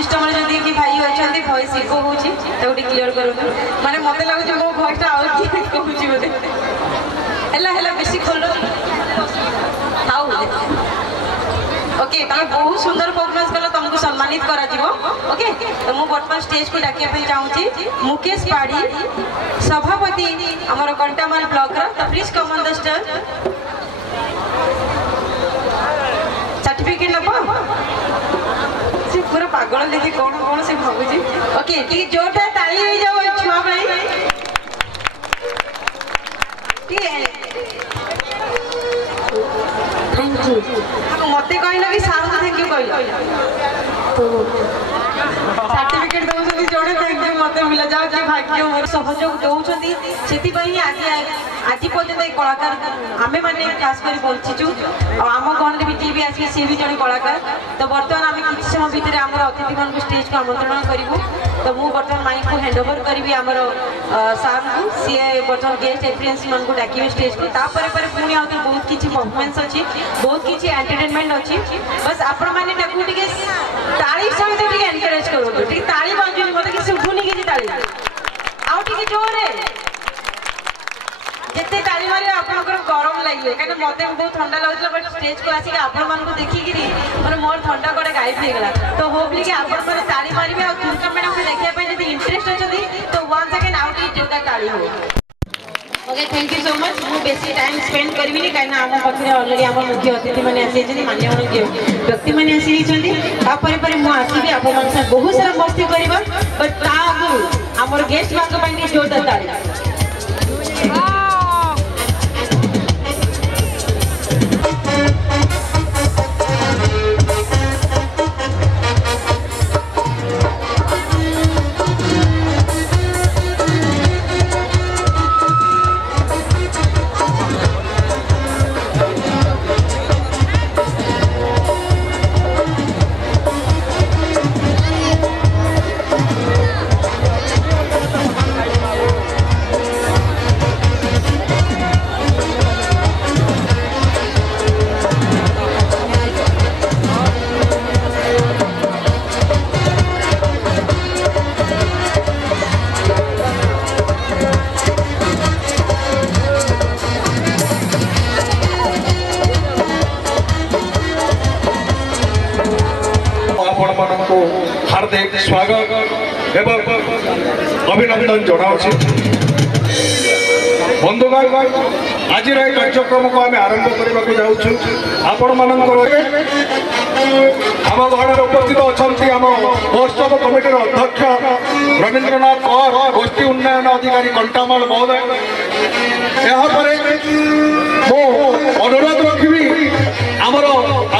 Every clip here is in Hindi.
सिस्टम रे जदी कि भाई अछंती वॉइस इको होची तोटी क्लियर करू माने मते लागु जे मो वॉइस ता आउ कि कहूची बोले हला हला बेसी खोलो हाउ ओके तमे बहुत सुंदर परफॉर्मेंस कला तुमको सम्मानित करा जीवो ओके तो मु वर्तमान स्टेज को डाकिया पे चाहूची मुकेश पाड़ी सभापति हमर कंटामाल ब्लॉक रा तो please come on the stage certificate लब से पूरा पागल देखि कोन कोन से भाबुची ओके ठीक जोटा ताली हो जाओ छुआ भाई ठीक है थैंक यू मते कहला कि सारू थैंक यू कहला सर्टिफिकेट दउछथि जोडे थैंक यू मते मिला जाओ कि भाग्य मोर सहयोग दउछथि सेति पई आज पर्यंत एक कलाकार आमे माने खास कर पहुंचीचु आम गहन भी जी भी आसी सी भी जड़े कलाकार तो बर्तमान आम कि समय भितर आम अतिथि मान स्टेज को आमंत्रण करूँ तो मुझे बर्तमान माइक को हैंड ओवर करी आम सार को सी बर्तमान गेस्ट एफिडेंस मान को डाक स्टेज को तापर पुणी आउ बहुत किसी परफॉर्मेंस अच्छी बहुत किसी एंटरटेनमेंट अच्छी बस आपण मैंने ताली सहित एनकरेज करूँ ताली बाजुनी मत कि शुभुनी कि ताली आउ जोरे जिते ताली मारे आपनकर गरम लगे कहीं मत बहुत ठंडा लगुला बट स्टेज को आसिक आपण मान देखिक मैंने मोर ठंडा कड़े गायब हो गला तो होपली कि आप ताली मारे और दुर्गा मैडम को देखा जब इंटरेस्ट अच्छी तो वन सेकेंड आउट जोटा ताली हो okay thank you so much मु बेसी टाइम स्पेंड करबी कहीं आम पाखे अलरेडी आम मुख्य अतिथि मैंने आसी मान्य व्यक्ति मैंने आसी तापर मुझे आसबि आप बहुत सारा मस्ती करवा बट ता आगु आमर गेस्ट मान जोरदार ताली हार्दिक स्वागत एवं अभिनंदन जनाऊँ बंधुगण आज कार्यक्रम को आम आरंभ करने को जाऊँ आपण मान आम घर उपस्थित अच्छा आम महोत्सव कमिटी अध्यक्ष रवींद्रनाथ कौर गोष्ठी उन्नयन अधिकारी कंटामाल महोदय यापर मो अनुरोध रखी आमर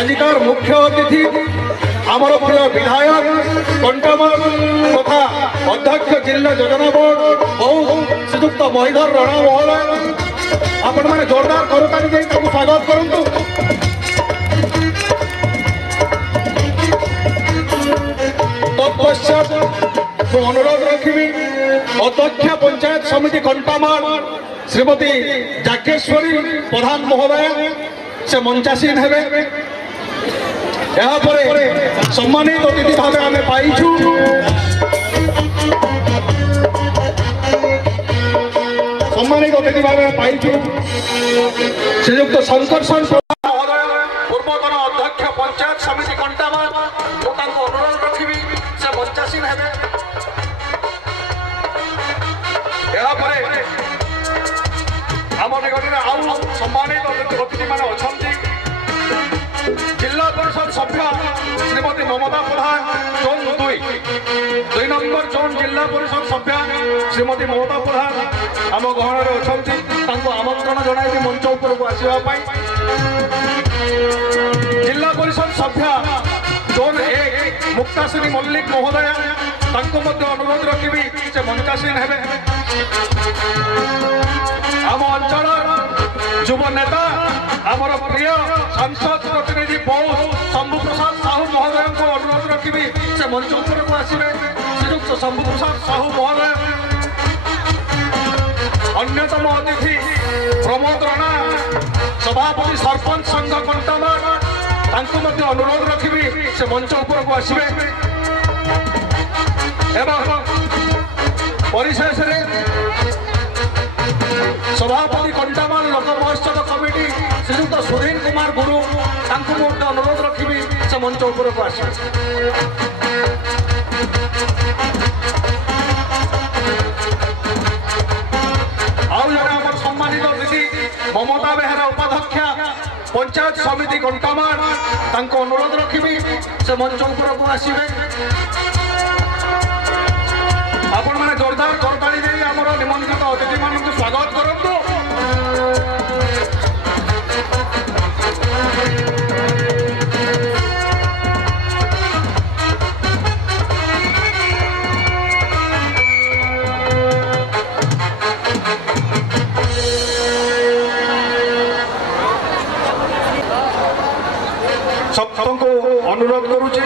आजिकार मुख्य अतिथि आमर प्रिय विधायक कंटामाल तथा अध्यक्ष जिला योजना बोर्ड श्रीजुक्त महिधर राणा महोदय आपण मैंने जोरदार करताली स्वागत करूँ तत्पश्चात मु अनुरोध रखी अध्यक्ष पंचायत समिति कंटामाल श्रीमती जागेश्वरी प्रधान महोदय से मंचासीन हेबे सम्मानित अतिथि भाव आम पाइछु सम्मानित अतिथि भाव पाइछु श्रीयुक्त शंकर महोदय पूर्वतन अध्यक्ष पंचायत समिति कंटामाल अनुरोध रखी से मंचासीन हेबे आम निकट आउ सम्मानित अतिथि मान अच्छा जिला परिषद सभ्य श्रीमती ममता प्रधान जोन 2 नंबर जोन जिला परिषद सभ्य श्रीमती ममता प्रधान आम गहन अच्छा आमंत्रण जन मंच उपर को आसवाई जिला परिषद सभ्य जोन 1 मुक्ताश्री मल्लिक महोदय अनुरोध रखी से मंचासीन हेबे आम अंचल युव नेता आमर प्रिय सांसद प्रतिनिधि बहुत शंभु प्रसाद साहू महोदय को अनुरोध रखी से मंच उपर को आसवे श्रीयुक्त शंभु प्रसाद साहू महोदय अन्यतम अतिथि प्रमोद राणा सभापति सरपंच संघ कंटामाल अनुरोध रखी से मंच उपर को आसवे एवं परिशेष सभापति कंटामाल लोक महोत्सव कमिटी श्रीयुक्त सुधीर कुमार गुरु अनुरोध रखी से मंच उपरक आस सम्मानित दीदी ममता बेहरा उपाध्यक्षा पंचायत समिति कंटामाल अनुरोध रखी से मंच उपरक आसवे आपण मैंने जोरदार करताली दे आमर निमंत्रित अतिथि मानक स्वागत करंतु सबको अनुरोध करुचे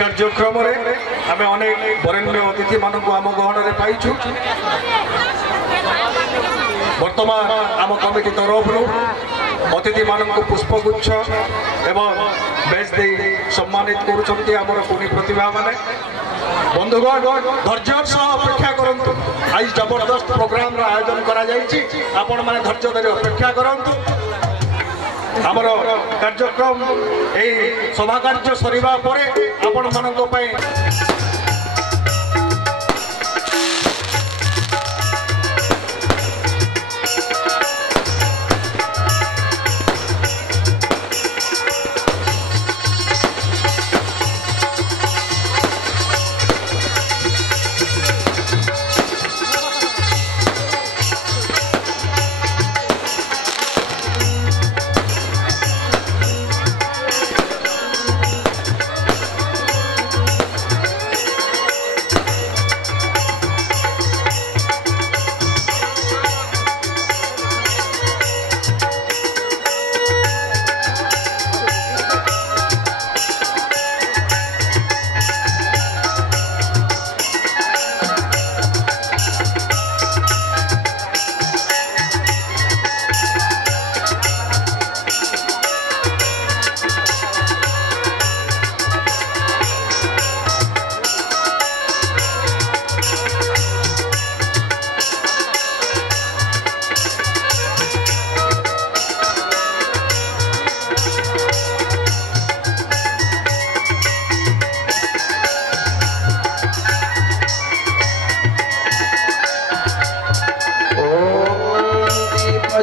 कार्यक्रम आम अनेक वरेण्य अतिथि मानक आम गहन पाइछु वर्तमान आम कमिटी तरफ अतिथि मानक पुष्पगुच्छ एवं बेस दे सम्मानित करुछंती आमर पुनी प्रतिभा माने बंधुगण धैर्य सह अपेक्षा करंतु आज जबरदस्त प्रोग्राम रा आयोजन करा जायछि आपण माने धैर्य धरि अपेक्षा करंतु आमर कार्यक्रम यही सभा कार्य सरिबा परे आपण मानक पई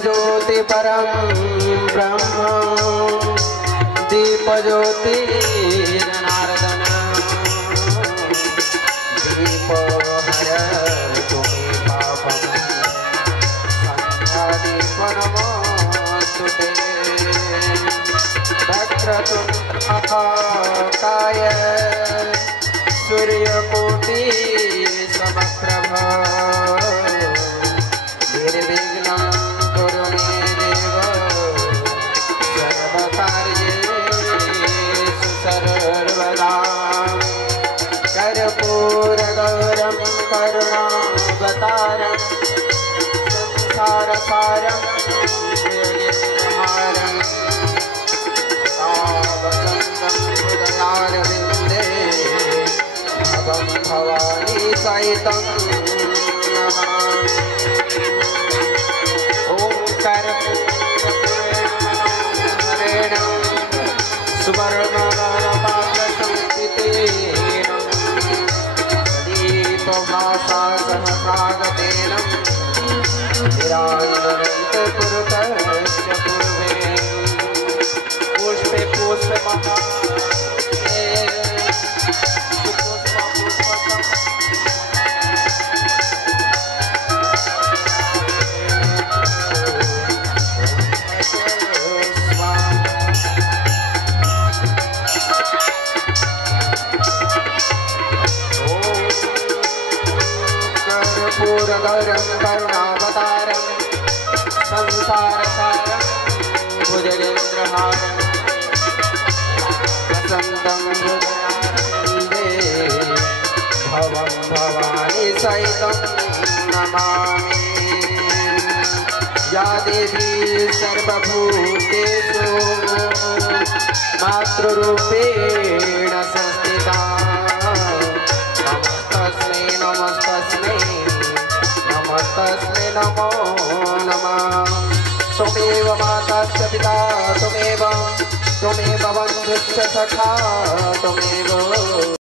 ज्योति परम ब्रह्म दीप ज्योति जनार्दन दीप हर तुम्हें पापम संध्या दीप नमोस्तुते वक्रतुंड महाकाय सूर्यकोटि समप्रभ निर्विघ्नं कुरु मे देव सर्वकार्येषु सर्वदा कर्पूरगौरं करुणावतारं संसारसारं जगन्नाथं तावकं हृदयारविन्दे भवं भवानी सहितं नमामि। सुवर्णपात्रसंस्थितेन दीपभासा सहसागतेन निराञ्जनन्तपुरतस्य पूर्वे पुष्पे पुष्पमहा कर्पूरगौरं करुणावतारं संसारसारं भुजगेन्द्रहारं वसन्तं हृदयारविन्दे भवं भवानी सहितं नमामि। या देवी सर्वभूतेषु मातृरूपेण संस्थिता नमस्तस्मै नमस्तस्मै नमस्तस्मै नमो नमः। त्वमेव माता च पिता त्वमेव बन्धुश्च सखा त्वमेव